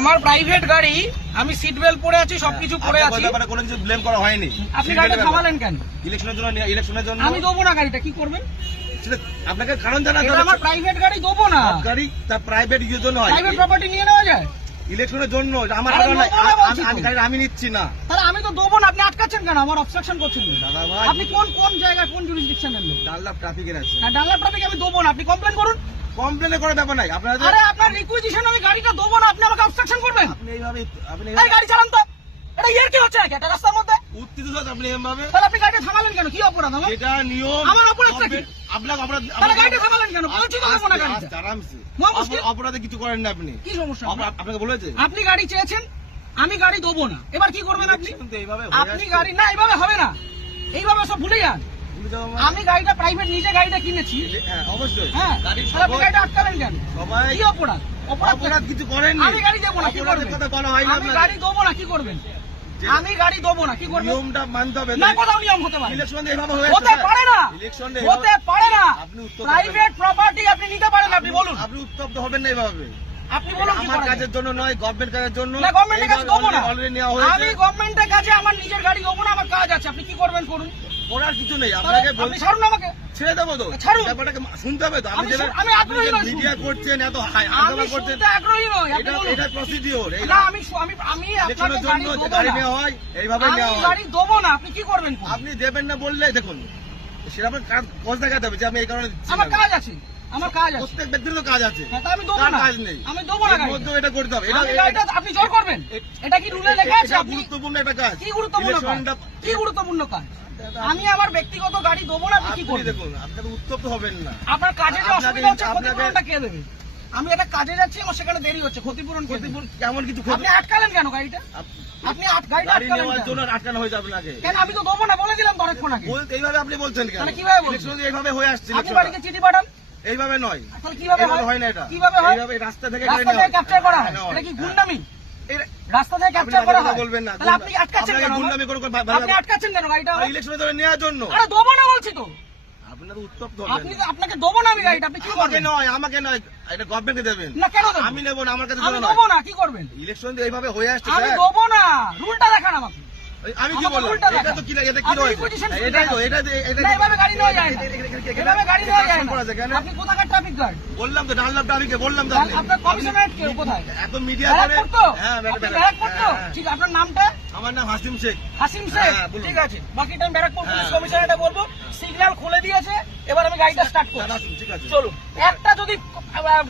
আমার প্রাইভেট গাড়ি, আমি সিট বেল্ট পরে আছি, সবকিছু পরে আছি, কোনো কিছু ব্লেম করা হয়নি। আপনি গাড়িটা থামালেন কেন? ইলেকশনের জন্য আমি দেবো না গাড়িটা, কি করবেন? আপনাকে কারণ জানা, আমার প্রাইভেট গাড়ি দেবো না। গাড়ি তার প্রাইভেট ইউজের জন্য হয়, প্রাইভেট প্রপার্টি নিয়ে নেওয়া যায় ইলেকশনের জন্য। আমার আমি নিচ্ছি না, তাহলে আমি তো দেবো না। আপনি আটকাচ্ছেন কেন? আমার অবস্ট্রাকশন করছেন। দাদা ভাই, আপনি কোন জায়গায়, কোন জুরিসডিকশনের লোক? ডানলাপ ট্রাফিকের আছে। ডানলাপ ট্রাফিক আমি দেবো না, আপনি কমপ্লেন করুন। কমপ্লেন করার ব্যাপার নাই আপনার। আরে আপনার রিকুইজিশন আমি গাড়িটা দেবো না, আপনি আমাকে অবস্ট্রাকশন করবেন? আপনি গাড়ি চালান তো, এটা ইয়ার কি হচ্ছে নাকি একটা রাস্তার মধ্যে? উত্তেজিত আপনি এভাবে, তাহলে আপনি গাড়িটা থামালেন কেন? কি অপরাধ আমার? এটা নিয়ম। আমার অপরাধটা কি? আপনাকে অপরাধ, তাহলে গাড়িটা থামালেন কেন? বলছি তো দেবো না গাড়িটা। আরামসে, মুশকিল। অপরাধে কিছু করেন না আপনি। কি সমস্যা? আপনাকে বলেছে আপনি গাড়ি চেয়েছেন, আমি গাড়ি দেবো না, এবার কি করবেন আপনি? এইভাবে আপনি গাড়ি না, এইভাবে হবে না, এইভাবে সব ভুলে যান। আমি গাড়িটা প্রাইভেট, নিজে গাড়িটা কিনেছি। হ্যাঁ অবশ্যই। হ্যাঁ, তাহলে আপনি গাড়িটা আটকালেন কেন? সবাই কি অপরাধ? অপরাধ কিছু করেননি। আমি গাড়ি দেবো না, কি করবেন? কথা বলা হয় না। আমি গাড়ি দেবো না, কি করবেন? আমি গাড়ি দেবো না, কি করবেন? নিয়মটা মানতে হবে না, কোথাও নিয়ম হতে পারে? ইলেকশন এইভাবে হয়ে হতে পারে না, ইলেকশন হতে পারে না। আপনি উত্তর প্রাইভেট প্রপার্টি আপনি নিতে পারেন, আপনি বলুন। আপনি উত্তপ্ত হবেন না এইভাবে। আপনি বলুন কি আমার করা যায়? কাজের জন্য নয়, গভর্নমেন্ট কাজের জন্য। না, গভর্নমেন্টের কাছে দেবো না। অলরেডি নেওয়া হয়েছে। আমি গভর্নমেন্টের কাছে আমার নিজের গাড়ি দেবো না, আমার কাজ আছে। আপনি কি করবেন করুন, করার কিছু নেই। আপনাকে আপনি ছাড়ুন আমাকে। ছেড়ে দেবো তো, ছাড়ুন। ব্যাপারটাকে শুনতে হবে তো। আমি আগ্রহী নই। মিডিয়া করছেন, এত আমি করছেন, শুনতে আগ্রহী নই, আপনি বলুন। এটা প্রসিডিওর। না, আমি আপনাকে গাড়ি দেবো গাড়ি না। নেওয়া হয়, এইভাবে আমি নেওয়া হয়। গাড়ি দেবো না, আপনি কি করবেন করুন। আপনি দেবেন না বললে দেখুন, সেটা আপনার কাজ দেখাতে হবে যে আমি এই কারণে দিচ্ছি আমার না। কাজ আছে, আমার কাজ আছে। প্রত্যেক ব্যক্তির তো কাজ আছে, হ্যাঁ, তা আমি দেবো কার না। কাজ নেই? আমি দেবো না এর গাড়িটা। মধ্যেও এটা করতে হবে। আমি গাড়িটা আপনি জোর করবেন? এটা কি রুলে লেখা আছে? এটা আপনি গুরুত্বপূর্ণ একটা কাজ। কি গুরুত্বপূর্ণ কাজ? ইলেকশনটা- কি গুরুত্বপূর্ণ কাজ? আমি আমার ব্যক্তিগত গাড়ি দেবো না, আপনি কি আপনি করবেন? দেখুন, আপনাকে উত্তপ্ত হবেন না। আপনার কাজে যে আপনাকে- অসুবিধা হচ্ছে, আপনাকে- ক্ষতিপূরণটা কে দেবে? আমি একটা কাজে যাচ্ছি, আমার সেখানে দেরি হচ্ছে, ক্ষতিপূরণ কে দেবে? কেমন কিছু আপনি আটকালেন কেন গাড়িটা? আপনি গাড়িটা গাড়ি আটকালেন নেওয়ার কেন? জন্য আটকানো হয়েছে আপনাকে। কেন? আমি তো দেবো না বলে দিলাম তো অনেকক্ষণ আগে। এইভাবে আপনি বলছেন কেন? তাহলে কিভাবে বলছেন? ইলেকশন এইভাবে হয়ে আসছে। আপনি বাড়িতে চিঠি পাঠান। এইভাবে নয়, তাহলে কিভাবে এইভাবে হয়? হয় না। এটা কিভাবে হয়? এইভাবে রাস্তা থেকে রাস্তা থেকে ক্যাপচার করা হয়, এটা কি গুন্ডামি? রাস্তা থেকে ক্যাপচার করা হয়? বলবেন না। তাহলে আপনি আটকাচ্ছেন কেন? গুন্ডামি করে আপনি আটকাচ্ছেন কেন গাড়িটা? ইলেকশনের জন্য নেওয়ার জন্য। আরে দেবো না বলছি তো। আপনার উত্তপ্ত আপনি আপনাকে দেবো না আমি গাড়িটা, আপনি কি করবেন? আমাকে নয়, এটা গভর্নমেন্টকে দেবেন। না, কেন দেবো? আমি নেবো না, আমার কাছে আমি দেবো না, কি করবেন? ইলেকশন এইভাবে হয়ে আসছে আমি স্যার। দেবো না, রুলটা দেখান আমাকে। আমি কি আমাকে বললাম? উল্টা এটা দেখান। তো কি এটা কি আপনি রয়েছে? requisition এটাই তো, দেখান। এটা না, এভাবে গাড়ি নেওয়া যায় না। এভাবে গাড়ি নেওয়া যায় না। করা আছে কেন? আপনি কোথাকার ট্রাফিক গার্ড? বললাম তো, ডানলাপ ট্রাফিকে বললাম তো। আপনার কমিশনারেট কে কোথায়? এত মিডিয়া করে। ব্যারাকপুর তো? হ্যাঁ, আপনি ব্যারাকপুর তো? ঠিক, আপনার নামটা? আমার নাম হাসিম শেখ। হাসিম শেখ। হ্যাঁ, বলুন। ঠিক আছে, বাকিটা আমি ব্যারাকপুর পুলিশ হ্যাঁ। কমিশনারেটে বলবো। সিগন্যাল খুলে দিয়েছে, এবার আমি গাড়িটা স্টার্ট করব। ঠিক আছে, চলুন। একটা যদি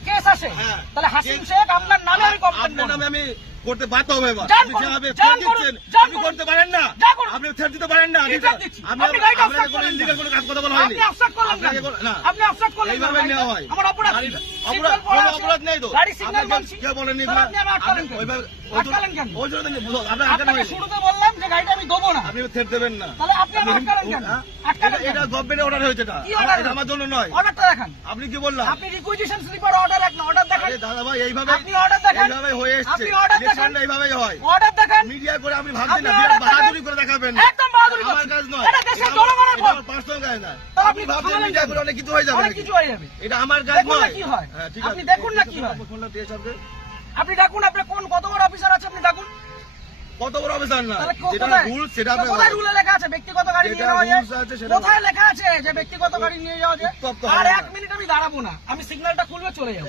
কেস আসে, হ্যাঁ। তাহলে হাসিম শেখ আপনার নামে আমি কমপ্লেন আপনার করব। নামে আমি করতে বাধ্য হবে এবার। যান আপনি করুন, যেভাবে যান threat করুন, দিচ্ছেন, যান আপনি করুন। করতে পারেন না। যান করুন। আপনি threat দিতে পারেন না। কি threat দিচ্ছি? আমি আপনি গাড়িটা আপনাকে obstruct কোনো করলেন illegal কেন? কোনো কাজ কথা বলা হয়নি। আপনি অবস্ট্রাক্ট করলেন কেন? আপনাকে না। আপনি অবস্ট্রাক্ট করলেন কেন? এইভাবে নেওয়া হয়। আমার অপরাধ কি? অপরাধ- সিগন্যাল পড়া কোনো আছে। অপরাধ নেই তো। গাড়ি সিগন্যাল আপনাকে মানছি। কেউ বলেনি। তাহলে আপনি আমার আটকালেন কেন? ওইভাবে- আটকালেন কেন? ওই জন্য আপনার আটকানো আপনাকে হয়নি। শুরুতে বললাম যে গাড়িটা আমি দেবো না। আপনি থ্রেট দেবেন না। তাহলে আপনি আমার আটকালেন কেন? হ্যাঁ? আটকালেন কেন? এটা গভর্নমেন্টের অর্ডার হয়েছে। এটা কি order? এটা আমার জন্য নয়। অর্ডারটা দেখান। আপনি কি বললাম? আপনি রিকুইজিশন স্লিপার অর্ডার এক না, অর্ডার দেখান। আরে দাদা ভাই, এইভাবে আপনি order দেখান। এইভাবে হয়ে এসেছে। আপনি order দেখান। ইলেকশনটা এইভাবেই হয়। অর্ডার দেখান। মিডিয়া করে আপনি ভাবছেন না, আপনি বিরাট order দেখান। বাহাদুরি করে দেখাবেন। একদম বাহাদুরি আমার করছেন। কাজ নয়। এটা দেশের জনগণের এটা ভোট। আমার পার্সোনাল কাজ না। তাহলে আপনি আপনি ভাবছেন থামালেন মিডিয়া কেন? করে অনেক কিছু হয়ে যাবে অনেক নাকি? কিছু হয়ে যাবে। এটা আমার কাজ দেখুন না নয়। কি হয়। হ্যাঁ, ঠিক আপনি আছে। দেখুন না কি হয়। ফোনটা দিয়ে সরকার। আপনি ডাকুন, আপনার কত বড় অফিসার আছে আপনি ডাকুন। কত বড় অফিসার না, তাহলে যেটা কোথায়? রুল সেটা তো কোথায় রুলে লেখা আছে ব্যক্তিগত গাড়ি নিয়ে যেটা যাওয়া যায়? rules আছে সেটা- কোথায় লেখা আছে যে ব্যক্তিগত গাড়ি নিয়ে যাওয়া যায়? উত্তপ্ত আর হবে এক না। মিনিট আমি দাঁড়াবো না, আমি সিগন্যালটা খুলবে চলে যাবো।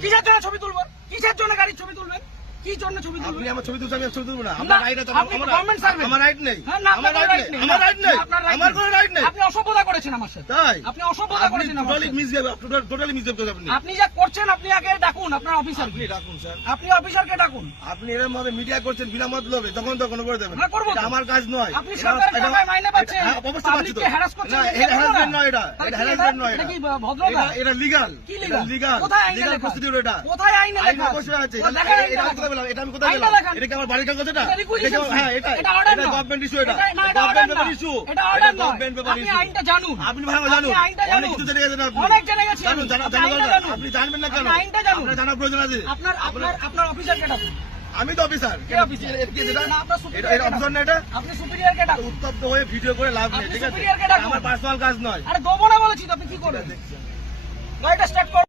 কিসের জন্য ছবি তুলবেন? কিসের জন্য গাড়ির ছবি তুলবেন? কি জন্য ছবি আপনি তুলবেন? আমার ছবি তুলছেন, আমি ছবি তুলবো না। না, আমার রাইট আছে। আপনি গভর্নমেন্ট সার্ভেন্ট। আমার রাইট নেই। হ্যাঁ, না, আমার আপনার রাইট right নেই। নেই। আমার রাইট নেই। না, আপনার right আমার নেই। কোনো রাইট নেই। আপনি অসভ্যতা করেছেন আমার সাথে। তাই আপনি অসভ্যতা করেছেন আমার টোটালি সাথে। মিসবিহেভ, টোটালি মিসবিহেভ করেছেন আপনি। আপনি যা করছেন, আপনি আগে ডাকুন আপনার অফিসার। আপনি ডাকুন স্যার। আপনি অফিসারকে ডাকুন। আপনি এরকম ভাবে মিডিয়া করছেন বিনা মতলবে, তখন তখন করে দেবেন। হ্যাঁ, করবো তো। এটা আমার কাজ নয়। আপনি সরকারের টাকায় মাইনে পাচ্ছেন, হ্যাঁ, অবশ্যই পাচ্ছি তো। পাবলিককে হ্যারাস করছেন, না, এটা এটা করবো না। harassment নয়, এটা তাহলে এটা কি harassment নয়, এটা এটা কি ভদ্রতা? এটা লিগাল। কি legal? লিগাল। কোথায় আইনে লিগাল লেখা? প্রসিডিউর এটা। কোথায় আইনে আইন লেখা? অবশ্যই আছে। ও, দেখান আইনটা এটা আমি দেখান। কোথায় পেলাম? এটা আমি কোথায় আইনটা পেলাম? দেখান। এটা কি আমার বাড়ির কাগজ? এটা এটা requisition হ্যাঁ, এটা এটা order না। Government issue. এটা না, এটা order না। ইস্যু। এটা order নয়। গভর্নমেন্ট পেপার আপনি ইস্যু। আইনটা জানুন। আপনি ভালো জানুন। আপনি আইনটা অনেক জানুন। কিছু জেনে গেছেন আপনি। অনেক জেনে গেছি জানুন, আমি। আপনি জানা আইনটা দরকার। জানুন। আপনি জানবেন না কেন? আপনি আইনটা জানুন। আপনার জানার প্রয়োজন আছে। আপনার অফিসারকে ডাকুন। আমি তো অফিসার। কে অফিসার? এটা কি এটা? না, আপনার superior এটা অফিসার না এটা? আপনি সুপিরিয়রকে ডাকুন। উত্তপ্ত হয়ে ভিডিও করে লাভ নেই, আপনি ঠিক আছে? superior কে ডাকুন। আমার পার্সোনাল কাজ নয়। আরে দেবো না বলেছি তো, আপনি কি করবেন? গাড়িটা স্টার্ট করুন।